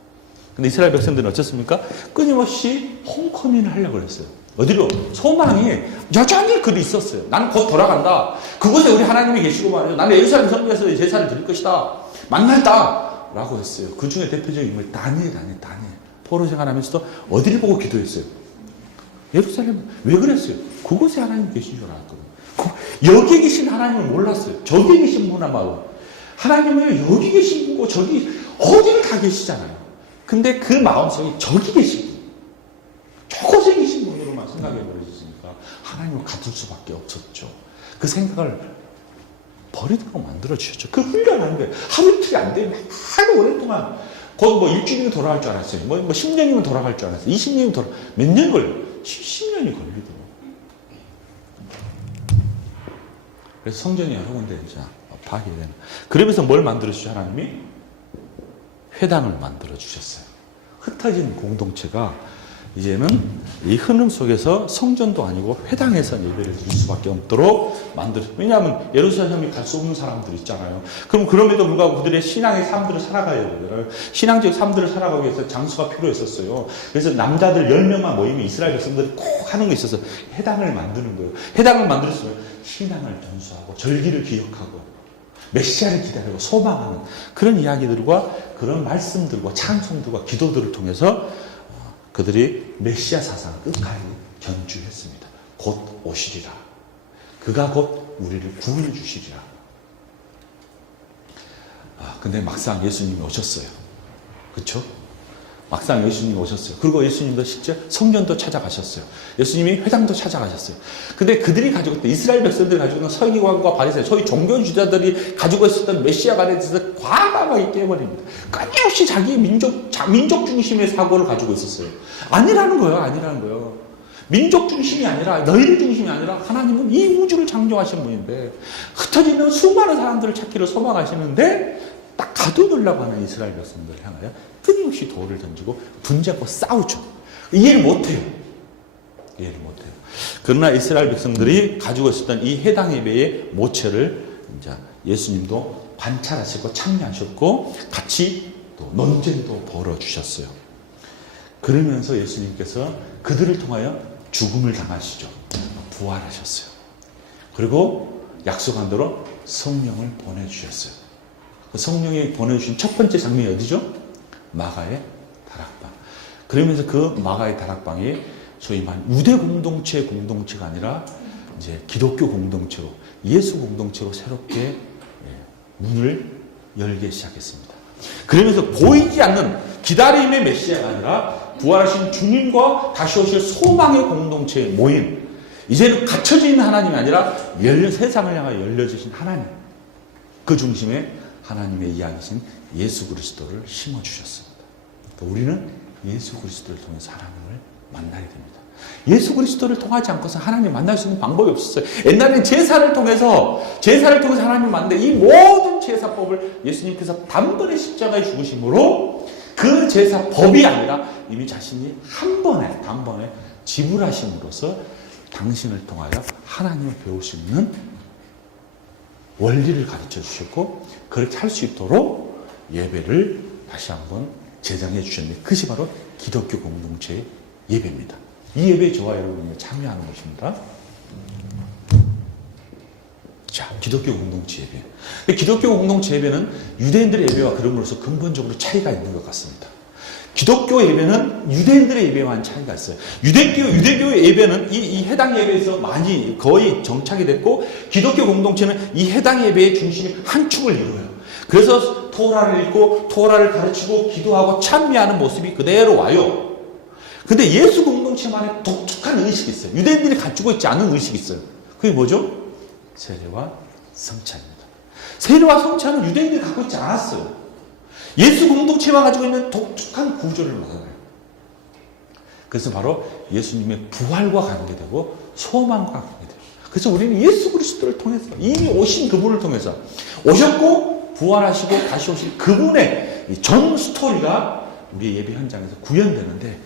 근데 이스라엘 백성들은 어떻습니까? 끊임없이 홈커밍을 하려고 했어요. 어디로? 소망이 여전히 그리 있었어요. 나는 곧 돌아간다. 그곳에 우리 하나님이 계시고 말이에요. 나는 예루살렘 성전에서 제사를 드릴 것이다. 만난다. 라고 했어요. 그 중에 대표적인 인물이 다니엘. 포로 생활하면서도 어디를 보고 기도했어요? 예루살렘. 왜 그랬어요? 그곳에 하나님 계신 줄 알았거든요. 여기 계신 하나님을 몰랐어요. 저기 계신 분만 봐도. 하나님은 여기 계신 분고 저기 어디를 다 계시잖아요. 근데 그 마음속에 저기 계신 분. 저곳에 계신 분으로만 생각해 버리셨으니까 하나님을 가둘 수밖에 없었죠. 그 생각을 버리도록 만들어 주셨죠. 그 훈련하는 거예요. 하루 이틀이 안 되면 하루 오랫동안 거의 뭐 일주일이면 돌아갈 줄 알았어요. 뭐 10년이면 돌아갈 줄 알았어요. 20년이면 몇 년 걸려요? 70년이 걸리더라고요. 그래서 성전이 여러 군데 이제 파괴되는. 그러면서 뭘 만들어 주죠, 하나님이? 회당을 만들어 주셨어요. 흩어진 공동체가 이제는 이 흐름 속에서 성전도 아니고 회당에서 예배를 드릴 수밖에 없도록 만들었어요. 왜냐하면 예루살렘이 갈 수 없는 사람들 있잖아요. 그럼 그럼에도 불구하고 그들의 신앙의 삶들을 살아가야 되잖아요. 신앙적 삶들을 살아가기 위해서 장소가 필요했었어요. 그래서 남자들 10명만 모이면 이스라엘 백성들이 꼭 하는 게 있어서 회당을 만드는 거예요. 회당을 만들었으면 신앙을 전수하고 절기를 기억하고 메시아를 기다리고 소망하는 그런 이야기들과 그런 말씀들과 찬송들과 기도들을 통해서 그들이 메시아 사상을 끝까지 견주했습니다. 곧 오시리라. 그가 곧 우리를 구원해 주시리라. 근데 막상 예수님이 오셨어요. 그렇죠? 막상 예수님이 오셨어요. 그리고 예수님도 실제 성전도 찾아가셨어요. 예수님이 회당도 찾아가셨어요. 근데 그들이 가지고 있던 이스라엘 백성들이 가지고 있는 서기관과 바리새인, 소위 종교주의자들이 가지고 있었던 메시아가 대해서 과감하게 깨버립니다. 끊임없이 자기 민족 중심의 사고를 가지고 있었어요. 아니라는 거예요. 민족 중심이 아니라 너희들 중심이 아니라 하나님은 이 우주를 창조하신 분인데 흩어지는 수많은 사람들을 찾기를 소망하시는데 딱 가둬놓으려고 하는 이스라엘 백성들을 향하여 끊임없이 돌을 던지고 분쟁하고 싸우죠. 이해를 못해요. 그러나 이스라엘 백성들이 가지고 있었던 이 해당 예배의 모체를 이제 예수님도 관찰하시고 참여하셨고 같이 또 논쟁도 벌어주셨어요. 그러면서 예수님께서 그들을 통하여 죽음을 당하시죠. 부활하셨어요. 그리고 약속한 대로 성령을 보내주셨어요. 성령이 보내주신 첫 번째 장면이 어디죠? 마가의 다락방. 그러면서 그 마가의 다락방이 소위 말하는 유대 공동체가 아니라 이제 기독교 공동체로, 예수 공동체로 새롭게 문을 열기 시작했습니다. 그러면서 보이지 않는 기다림의 메시아가 아니라 부활하신 주님과 다시 오실 소망의 공동체에 모인, 이제는 갇혀져 있는 하나님이 아니라 세상을 향하여 열려주신 하나님, 그 중심에 하나님의 이야기신 예수 그리스도를 심어주셨습니다. 그러니까 우리는 예수 그리스도를 통해서 하나님을 만나야 됩니다. 예수 그리스도를 통하지 않고서 하나님 만날 수 있는 방법이 없었어요. 옛날에는 제사를 통해서 하나님을 만났는데 이 모든 제사법을 예수님께서 단번에 십자가에 죽으심으로 그 제사법이 아니라 이미 자신이 단번에 지불하심으로써 당신을 통하여 하나님을 배울 수 있는 원리를 가르쳐 주셨고 그렇게 할 수 있도록 예배를 다시 한번 제정해 주셨는데 그것이 바로 기독교 공동체의 예배입니다. 이 예배에 저와 여러분이 참여하는 것입니다. 자, 기독교 공동체 예배. 기독교 공동체 예배는 유대인들의 예배와 그럼으로써 근본적으로 차이가 있는 것 같습니다. 기독교 예배는 유대인들의 예배와는 차이가 있어요. 유대교의 예배는 이 해당 예배에서 거의 정착이 됐고, 기독교 공동체는 이 해당 예배의 중심이 한 축을 이루어요. 그래서 토라를 읽고, 토라를 가르치고, 기도하고 참여하는 모습이 그대로 와요. 근데 예수 공동체만의 독특한 의식이 있어요. 유대인들이 가지고 있지 않은 의식이 있어요. 그게 뭐죠? 세례와 성찬입니다. 세례와 성찬은 유대인들이 갖고 있지 않았어요. 예수 공동체가 가지고 있는 독특한 구조를 말하나요. 그래서 바로 예수님의 부활과 관계되고 소망과 관계돼요. 그래서 우리는 예수 그리스도를 통해서 이미 오신 그분을 통해서 오셨고 부활하시고 다시 오실 그분의 전 스토리가 우리 예배 현장에서 구현되는데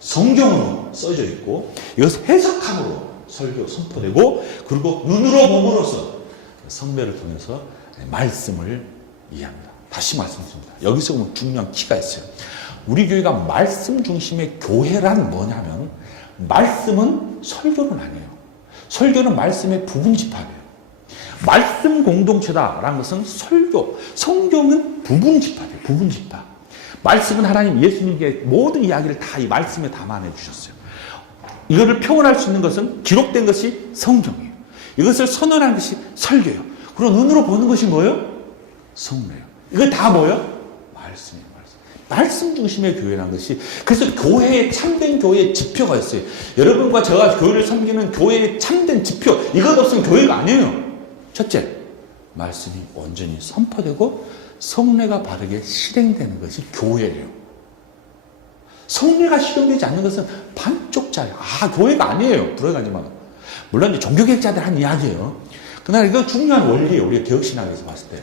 성경으로 써져 있고 이것을 해석함으로 설교 선포되고 그리고 눈으로 봄으로써 성례를 통해서 말씀을 이해합니다. 다시 말씀드립니다. 여기서 보면 중요한 키가 있어요. 우리 교회가 말씀 중심의 교회란 뭐냐면 말씀은 설교는 아니에요. 설교는 말씀의 부분 집합이에요. 말씀 공동체다라는 것은 설교, 성경은 부분 집합이에요. 부분 집합. 말씀은 하나님 예수님께 모든 이야기를 다 이 말씀에 담아내 주셨어요. 이거를 표현할 수 있는 것은 기록된 것이 성경이에요. 이것을 선언하는 것이 설교예요. 그리고 눈으로 보는 것이 뭐예요? 성례예요. 이거 다 뭐예요? 말씀이에요. 말씀 중심의 교회라는 것이. 그래서 교회의 참된 교회의 지표가 있어요. 여러분과 제가 교회를 섬기는 교회의 참된 지표, 이것 없으면 교회가 아니에요. 첫째, 말씀이 온전히 선포되고 성례가 바르게 실행되는 것이 교회예요. 성례가 실행되지 않는 것은 반쪽짜리. 교회가 아니에요. 불안하지 마. 물론 이제 종교개혁자들 한 이야기예요. 그러나 이거 중요한 원리예요. 우리가 개혁신학에서 봤을 때.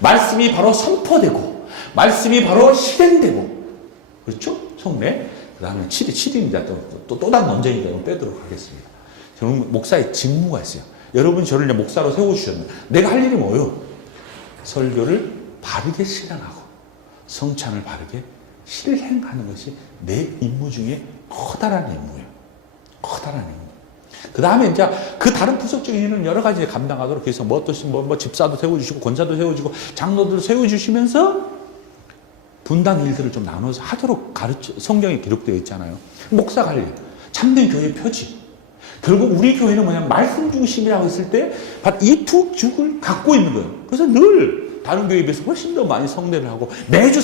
말씀이 바로 선포되고 말씀이 바로 실행되고, 그렇죠? 성례. 그 다음에 7일입니다. 또 다른 논쟁이니까 빼도록 하겠습니다. 저는 목사의 직무가 있어요. 여러분이 저를 이제 목사로 세워주셨는데, 내가 할 일이 뭐예요? 설교를 바르게 실행하고, 성찬을 바르게 실행하는 것이 내 임무 중에 커다란 임무예요. 커다란 임무. 그 다음에 이제 그 다른 부속적인 일은 여러 가지 감당하도록 해서 뭐 집사도 세워주시고, 권사도 세워주고, 장로들도 세워주시면서 분당 일들을 좀 나눠서 하도록 성경에 기록되어 있잖아요. 목사가 할 일, 참된 교회 표지. 결국 우리 교회는 뭐냐, 말씀 중심이라고 했을 때 이 두 죽을 갖고 있는 거예요. 그래서 늘 다른 교회에 비해서 훨씬 더 많이 성례를 하고, 매주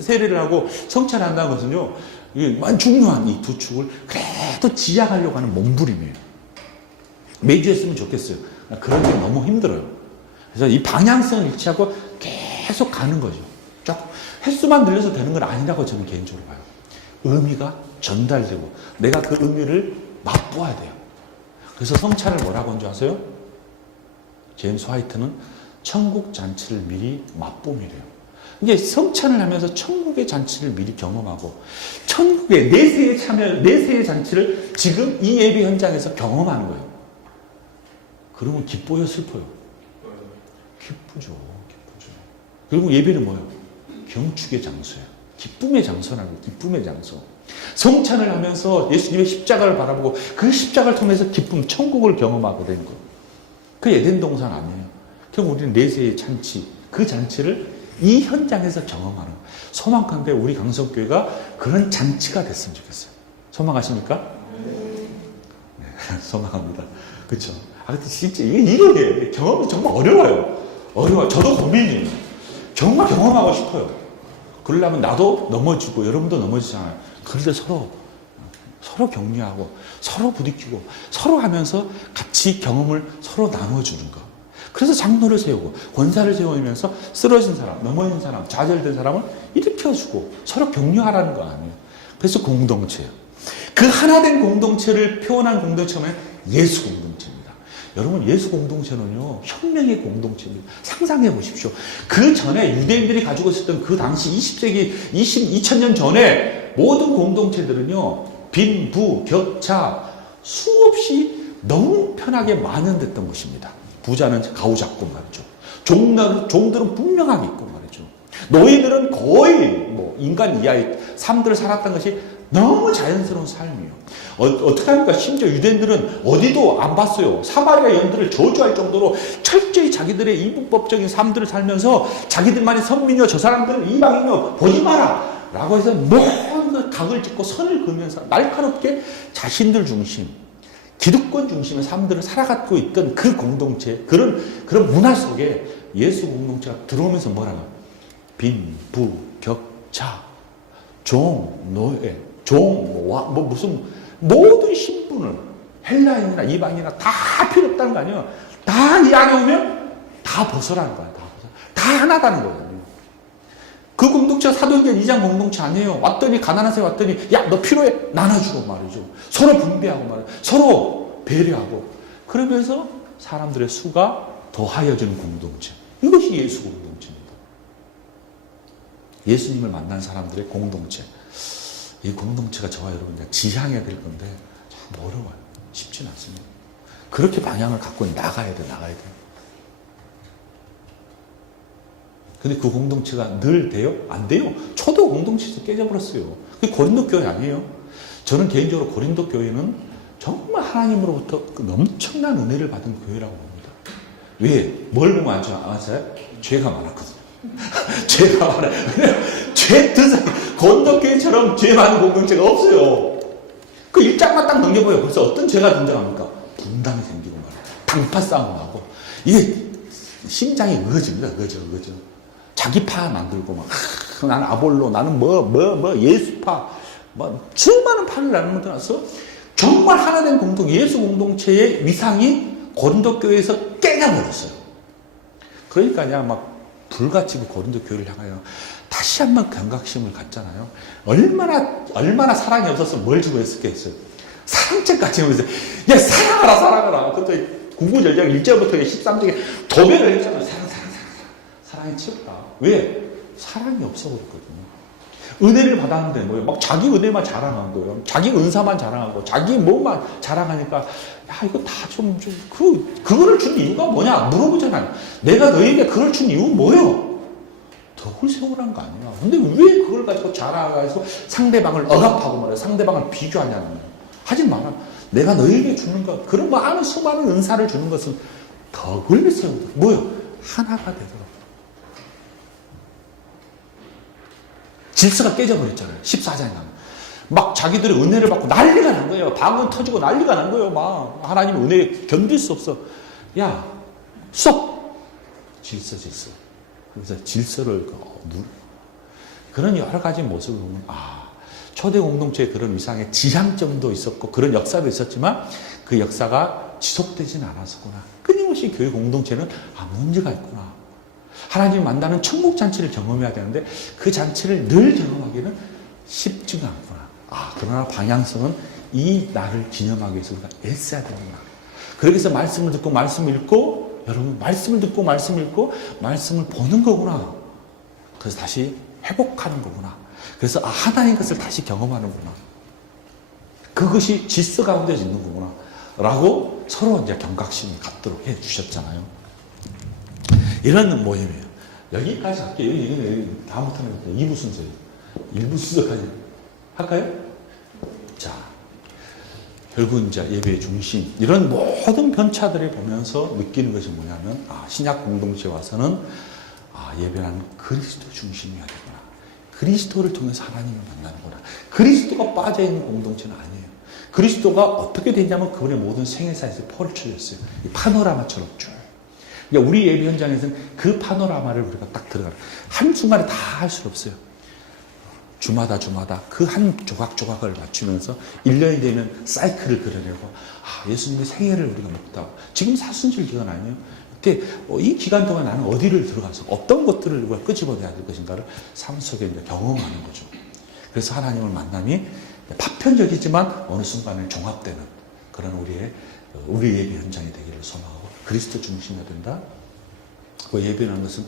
세례를 하고 성찬한다는 것은요, 이게 중요한 이 두 축을 그래도 지향하려고 하는 몸부림이에요. 매주 했으면 좋겠어요. 그런 게 너무 힘들어요. 그래서 이 방향성을 잃지 않고 계속 가는 거죠. 조금 횟수만 늘려서 되는 건 아니라고 저는 개인적으로 봐요. 의미가 전달되고 내가 그 의미를 맛보아야 돼요. 그래서 성찬을 뭐라고 한 줄 아세요? 제임스 화이트는 천국 잔치를 미리 맛봄이래요. 이게 성찬을 하면서 천국의 잔치를 미리 경험하고, 천국의 내세의 잔치를 지금 이 예배 현장에서 경험하는 거예요. 그러면 기뻐요, 슬퍼요? 기쁘죠. 그리고 예배는 뭐예요? 경축의 장소예요. 기쁨의 장소라고, 기쁨의 장소. 성찬을 하면서 예수님의 십자가를 바라보고 그 십자가를 통해서 기쁨, 천국을 경험하게 된 거예요. 그 에덴 동산 아니에요. 결국 우리는 내세의 잔치, 그 잔치를 이 현장에서 경험하는 거예요. 소망컨대 우리 강성교회가 그런 잔치가 됐으면 좋겠어요. 소망하십니까? 네, 소망합니다. 그렇죠? 근데 진짜 이게 경험이 정말 어려워요. 저도 고민이에요. 정말 경험하고 싶어요. 그러려면 나도 넘어지고 여러분도 넘어지잖아요. 그런데 서로 격려하고 서로 부딪히고 서로 하면서 같이 경험을 서로 나눠주는 거. 그래서 장로를 세우고 권사를 세우면서 쓰러진 사람, 넘어진 사람, 좌절된 사람을 일으켜주고 서로 격려하라는 거 아니에요. 그래서 공동체예요. 그 하나된 공동체를 표현한 공동체가 예수 공동체입니다. 여러분, 예수 공동체는요, 혁명의 공동체입니다. 상상해 보십시오. 그 전에 유대인들이 가지고 있었던 그 당시 20세기, 2000년 전에 모든 공동체들은요, 빈, 부, 격차, 수없이 너무 편하게 만연됐던 것입니다. 부자는 가우 잡고 말이죠. 종들은 분명하게 있고 말이죠. 노예들은 거의 인간 이하의 삶들을 살았던 것이 너무 자연스러운 삶이에요. 어떻게 합니까? 심지어 유대인들은 어디도 안 봤어요. 사마리아 연들을 저주할 정도로 철저히 자기들의 이분법적인 삶들을 살면서 자기들만의 선민이요, 저 사람들은 이방인이요, 보지 마라! 라고 해서 모든 각을 짓고 선을 그으면서 날카롭게 자신들 중심, 기득권 중심의 삶들을 살아가고 있던 그 공동체, 그런 문화 속에 예수 공동체가 들어오면서 뭐라고? 빈, 부, 격차, 종, 노예, 무슨 모든 신분을 헬라인이나 이방인이나 다 필요 없다는 거 아니에요. 다 이 안에 오면 다 벗어라는 거야. 다 하나다는 거예요. 그 공동체가 사도행전 2장 공동체 아니에요. 왔더니 가난한 사람이 왔더니 야, 너 필요해? 나눠주고 말이죠. 서로 분배하고 말이죠. 서로 배려하고 그러면서 사람들의 수가 더하여지는 공동체. 이것이 예수 공동체입니다. 예수님을 만난 사람들의 공동체. 이 공동체가 저와 여러분과 지향해야 될 건데 참 어려워요. 쉽지는 않습니다. 그렇게 방향을 갖고 나가야 돼. 근데 그 공동체가 늘 돼요? 안 돼요. 초도 공동체에서 깨져버렸어요. 그게 고린도 교회 아니에요. 저는 개인적으로 고린도 교회는 정말 하나님으로부터 엄청난 은혜를 받은 교회라고 봅니다. 왜? 뭘 보면 아세요? 죄가 많았거든요. 죄가 많아요. 고린도교회처럼 죄 많은 공동체가 없어요. 그 1장만 딱 넘겨보여요. 그래서 어떤 죄가 등장합니까? 분당이 생기고 말이에요. 당파 싸움을 하고. 이게 심장이 의거집니다. 의거져. 자기 파 만들고 막 나는 아볼로, 나는 예수파, 수많은 파를 나누면서 정말 하나된 예수 공동체의 위상이 고린도 교회에서 깨져버렸어요. 그러니까 그냥 막 불같이 고린도 교회를 향하여 다시 한번 경각심을 갖잖아요. 얼마나 사랑이 없었으면 뭘 주고 했었겠어요. 사랑책까지 하면서 야, 사랑하라. 그것도 구구절절 1절부터 13절에 도배를 했잖아요. 사랑이 치웠다. 왜? 사랑이 없어버렸거든요. 은혜를 받았는데 뭐예요? 막 자기 은혜만 자랑한 거예요. 자기 은사만 자랑하고 자기 뭐만 자랑하니까 야 이거 다 그거를 준 이유가 뭐냐 물어보잖아요. 내가 너에게 그걸 준 이유 뭐예요? 덕을 세우란 거 아니야. 근데 왜 그걸 가지고 자랑해서 상대방을 억압하고 말이야. 상대방을 비교하냐는 거예요. 하지 마라. 내가 너에게 주는 것, 그런 많은 수많은 은사를 주는 것은 덕을 세우다. 뭐예요? 하나가 되도록. 질서가 깨져버렸잖아요. 14장에 가면. 막 자기들의 은혜를 받고 난리가 난 거예요. 방언 터지고 난리가 난 거예요. 막 하나님의 은혜에 견딜 수 없어. 야, 쏙! 질서. 그래서 질서를 그런 여러 가지 모습을 보면 초대 공동체에 그런 위상의 지향점도 있었고 그런 역사도 있었지만 그 역사가 지속되진 않았었구나. 끊임없이 교회 공동체는 문제가 있구나. 하나님 만나는 천국 잔치를 경험해야 되는데 그 잔치를 늘 경험하기는 쉽지가 않구나. 그러나 방향성은 이 날을 기념하기 위해서 우리가 애써야 되는구나. 그렇게 해서 말씀을 듣고 말씀을 읽고 여러분 말씀을 듣고 말씀을 읽고 말씀을 보는 거구나. 그래서 다시 회복하는 거구나. 그래서 하나님 것을 다시 경험하는구나. 그것이 질서 가운데 있는 거구나. 라고 서로 이제 경각심을 갖도록 해 주셨잖아요. 이런 모임이에요. 여기까지 할게요. 여기 다음부터는 2부 순서예요. 1부 순서까지 할까요? 자, 결국 이제 예배의 중심, 이런 모든 편차들을 보면서 느끼는 것이 뭐냐면, 신약 공동체에 와서는, 예배라는 그리스도 중심이어야 되구나. 그리스도를 통해서 하나님을 만나는구나. 그리스도가 빠져있는 공동체는 아니에요. 그리스도가 어떻게 되냐면 그분의 모든 생애사에서 펼쳐졌어요. 이 파노라마처럼 쭉. 그러니까 우리 예배 현장에서는 그 파노라마를 우리가 딱 들어가는, 한순간에 다 할 수 없어요. 주마다 그 한 조각조각을 맞추면서 1년이 되면 사이클을 그려내고, 예수님의 생애를 우리가 묵다. 지금 사순절 기간 아니에요? 그때 이 기간 동안 나는 어디를 들어가서 어떤 것들을 우리가 끄집어내야 될 것인가를 삶 속에 이제 경험하는 거죠. 그래서 하나님을 만남이 파편적이지만 어느 순간에 종합되는 그런 우리 예배 현장이 되기를 소망하고, 그리스도 중심이어야 된다. 그 예배라는 것은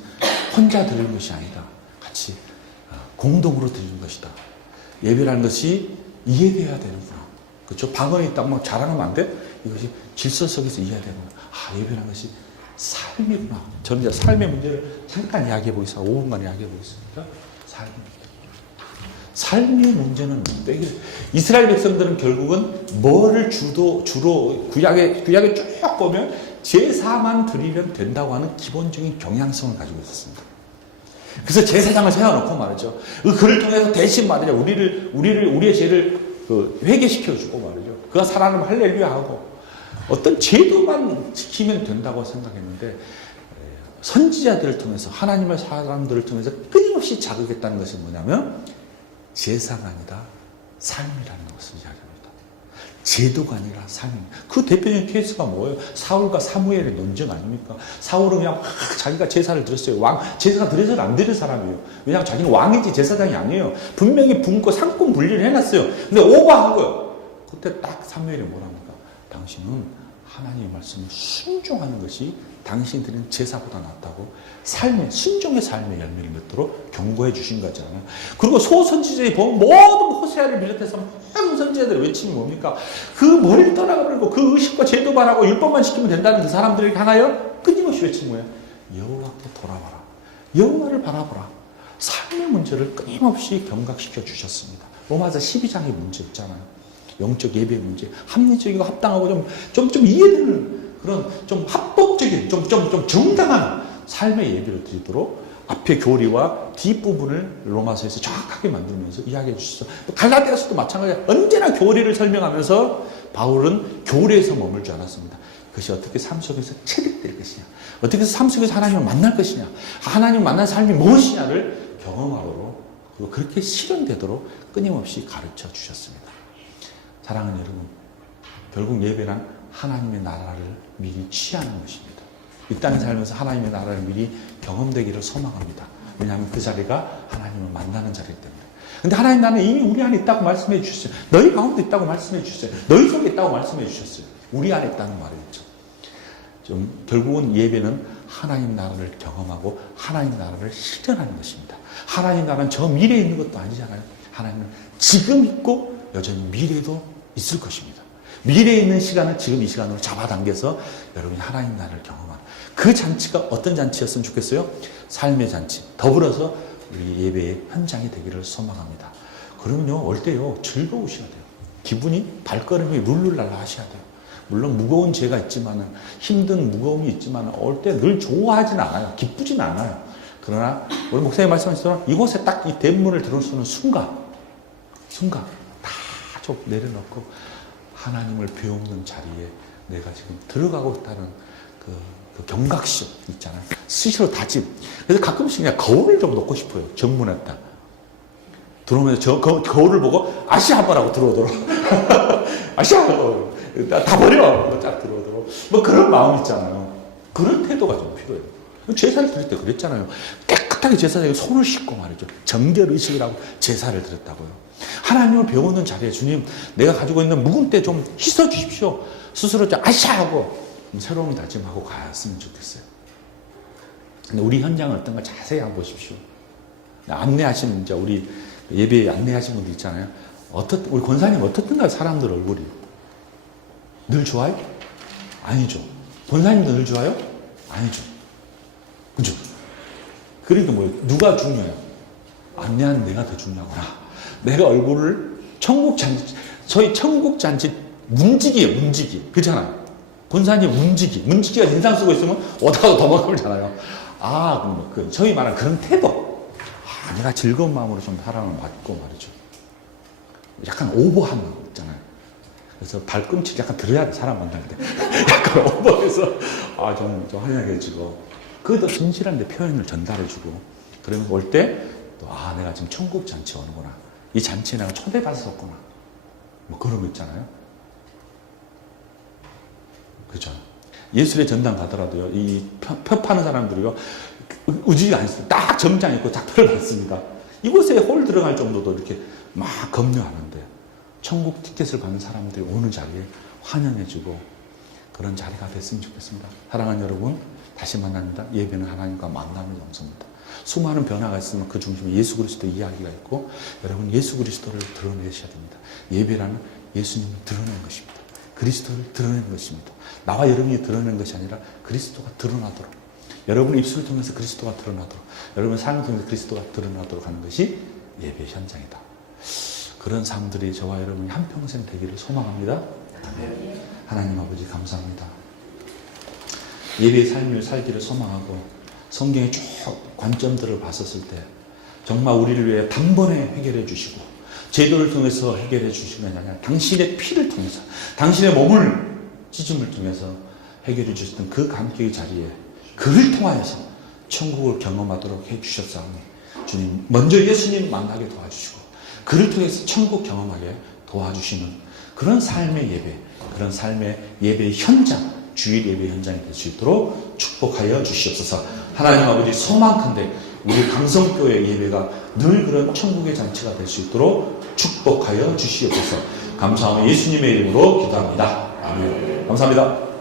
혼자 드리는 것이 아니다. 같이 공동으로 드리는 것이다. 예배라는 것이 이해되어야 되는구나. 그렇죠? 방언이 있다고 막 자랑하면 안 돼? 이것이 질서 속에서 이해해야 되는구나. 예배라는 것이 삶이구나. 저는 이제 삶의 문제를 잠깐 이야기해 보겠습니다. 5분간 이야기해 보겠습니다. 삶의 문제는 이스라엘 백성들은 결국은 뭐를 주로 구약에 쭉 보면 제사만 드리면 된다고 하는 기본적인 경향성을 가지고 있었습니다. 그래서 제사장을 세워놓고 말이죠. 그를 통해서 대신 말이죠. 우리의 죄를 회개시켜주고 말이죠. 그가 살아나면 할렐루야 하고 어떤 제도만 지키면 된다고 생각했는데, 선지자들을 통해서 하나님의 사람들을 통해서 끊임없이 자극했다는 것이 뭐냐면 제사가 아니다 삶이라는 것을 이야기합니다. 제도가 아니라 삶입니다. 그 대표적인 케이스가 뭐예요? 사울과 사무엘의 논쟁 아닙니까? 사울은 그냥 자기가 제사를 드렸어요. 제사가 드려서는 안 드릴 사람이에요. 왜냐하면 자기는 왕이지 제사장이 아니에요. 분명히 분고 상권 분리를 해놨어요. 근데 오버한 거예요. 그때 딱 사무엘이 뭐랍니까? 당신은 하나님의 말씀을 순종하는 것이 당신이 드리는 제사보다 낫다고 순종의 삶의 열매를 맺도록 경고해 주신 거잖아요. 그리고 소선지자에 보면 모든 호세아를 비롯해서 모든 선지자들의 외침이 뭡니까? 그 머리를 떠나가버리고 그 의식과 제도만 하고 율법만 지키면 된다는 그 사람들을 향하여 끊임없이 외친 거예요. 여호와께 돌아와라. 여호와를 바라보라. 삶의 문제를 끊임없이 경각시켜 주셨습니다. 로마서 12장의 문제 있잖아요. 영적 예배의 문제, 합리적이고 합당하고 좀 이해되는 그런 좀 합법적인, 좀 정당한 삶의 예배를 드리도록 앞에 교리와 뒷부분을 로마서에서 정확하게 만들면서 이야기해 주셨어. 갈라디아서도 마찬가지야. 언제나 교리를 설명하면서 바울은 교리에서 머물지 않았습니다. 그것이 어떻게 삶 속에서 체득될 것이냐, 어떻게 해서 삶 속에서 하나님을 만날 것이냐, 하나님을 만난 삶이 무엇이냐를 경험하도록, 그리고 그렇게 실현되도록 끊임없이 가르쳐 주셨습니다. 사랑하는 여러분, 결국 예배란 하나님의 나라를 미리 취하는 것입니다. 이 땅에 살면서 하나님의 나라를 미리 경험되기를 소망합니다. 왜냐하면 그 자리가 하나님을 만나는 자리이기 때문에. 근데 하나님 나라는 이미 우리 안에 있다고 말씀해 주셨어요. 너희 가운데 있다고 말씀해 주셨어요. 너희 속에 있다고 말씀해 주셨어요. 우리 안에 있다는 말이죠. 결국은 예배는 하나님 나라를 경험하고 하나님 나라를 실현하는 것입니다. 하나님 나라는 저 미래에 있는 것도 아니잖아요. 하나님은 지금 있고 여전히 미래에도 있을 것입니다. 미래에 있는 시간을 지금 이 시간으로 잡아당겨서 여러분이 하나님 나라를 경험하는 그 잔치가 어떤 잔치였으면 좋겠어요? 삶의 잔치. 더불어서 우리 예배의 현장이 되기를 소망합니다. 그러면요, 올 때요, 즐거우셔야 돼요. 기분이, 발걸음이 룰루랄라 하셔야 돼요. 물론 무거운 죄가 있지만은, 힘든 무거움이 있지만은, 올 때 늘 좋아하진 않아요. 기쁘진 않아요. 그러나, 우리 목사님 말씀하셨지만, 이곳에 딱 이 대문을 들어서는 순간, 다 좀 내려놓고, 하나님을 배우는 자리에 내가 지금 들어가고 있다는 그 경각심 있잖아요. 스스로 다짐. 그래서 가끔씩 그냥 거울을 좀 놓고 싶어요. 정문에다. 들어오면서 거울을 보고 아시아 한번 하고 들어오도록. 아시아 다 버려. 쫙 들어오도록. 뭐 그런 마음 있잖아요. 그런 태도가 좀 필요해요. 제사를 드릴 때 그랬잖아요. 깨끗하게 제사장에 손을 씻고 말이죠. 정결의식을 하고 제사를 드렸다고요. 하나님을 배우는 자리에 주님, 내가 가지고 있는 묵은 때 좀 씻어 주십시오. 스스로 좀 아시아하고 새로운 다짐하고 갔으면 좋겠어요. 근데 우리 현장은 어떤가 자세히 한번 보십시오. 안내하시는, 이제 우리 예배에 안내하신 분들 있잖아요. 우리 권사님 어떻든가요? 사람들 얼굴이. 늘 좋아요? 아니죠. 권사님도 늘 좋아요? 아니죠. 그죠? 그러니까 뭐예요? 누가 중요해요? 안내하는 내가 더 중요하구나. 내가 얼굴을 저희 천국잔치 문지기예요, 문지기. 그렇잖아요. 권사님 문지기가 인상 쓰고 있으면 오다가 도망가잖아요. 저희 말하는 그런 태도. 내가 즐거운 마음으로 좀 사람을 맞고 말이죠. 약간 오버한 거 있잖아요. 그래서 발꿈치 약간 들어야 돼, 사람 만날 때. 약간 오버해서, 좀 환영해지고. 그것도 진실한 내 표현을 전달해주고. 그러면서 올 때, 또, 내가 지금 천국 잔치 오는구나. 이 잔치에 내가 초대받았었구나. 뭐 그런 거 있잖아요. 그죠? 예술의 전당 가더라도요, 이 표 파는 사람들이요, 의지가 안 있어요. 딱 정장 입고 딱 들어갔습니다. 이곳에 홀 들어갈 정도도 이렇게 막 검려하는데, 천국 티켓을 받는 사람들이 오는 자리에 환영해주고, 그런 자리가 됐으면 좋겠습니다. 사랑하는 여러분, 다시 만납니다. 예배는 하나님과 만남의 장소입니다. 수많은 변화가 있으면 그 중심에 예수 그리스도 이야기가 있고, 여러분 예수 그리스도를 드러내셔야 됩니다. 예배라는 예수님을 드러내는 것입니다. 그리스도를 드러내는 것입니다. 나와 여러분이 드러내는 것이 아니라 그리스도가 드러나도록, 여러분의 입술을 통해서 그리스도가 드러나도록, 여러분의 삶을 통해서 그리스도가 드러나도록 하는 것이 예배 현장이다. 그런 삶들이 저와 여러분이 한평생 되기를 소망합니다. 하나님 아버지 감사합니다. 예배의 삶을 살기를 소망하고, 성경의 쭉 관점들을 봤었을 때 정말 우리를 위해 단번에 해결해 주시고, 제도를 통해서 해결해 주시는 게 아니라 당신의 피를 통해서, 당신의 몸을 찢음을 통해서 해결해 주셨던 그 감격의 자리에 그를 통하여서 천국을 경험하도록 해 주셨사오니, 주님 먼저 예수님 만나게 도와주시고 그를 통해서 천국 경험하게 도와주시는 그런 삶의 예배, 그런 삶의 예배의 현장, 주일 예배 현장이 될 수 있도록 축복하여 주시옵소서. 하나님 아버지, 소망컨대 우리 강성교회 예배가 늘 그런 천국의 잔치가 될 수 있도록 축복하여 주시옵소서. 감사하며 예수님의 이름으로 기도합니다. 아멘. 감사합니다.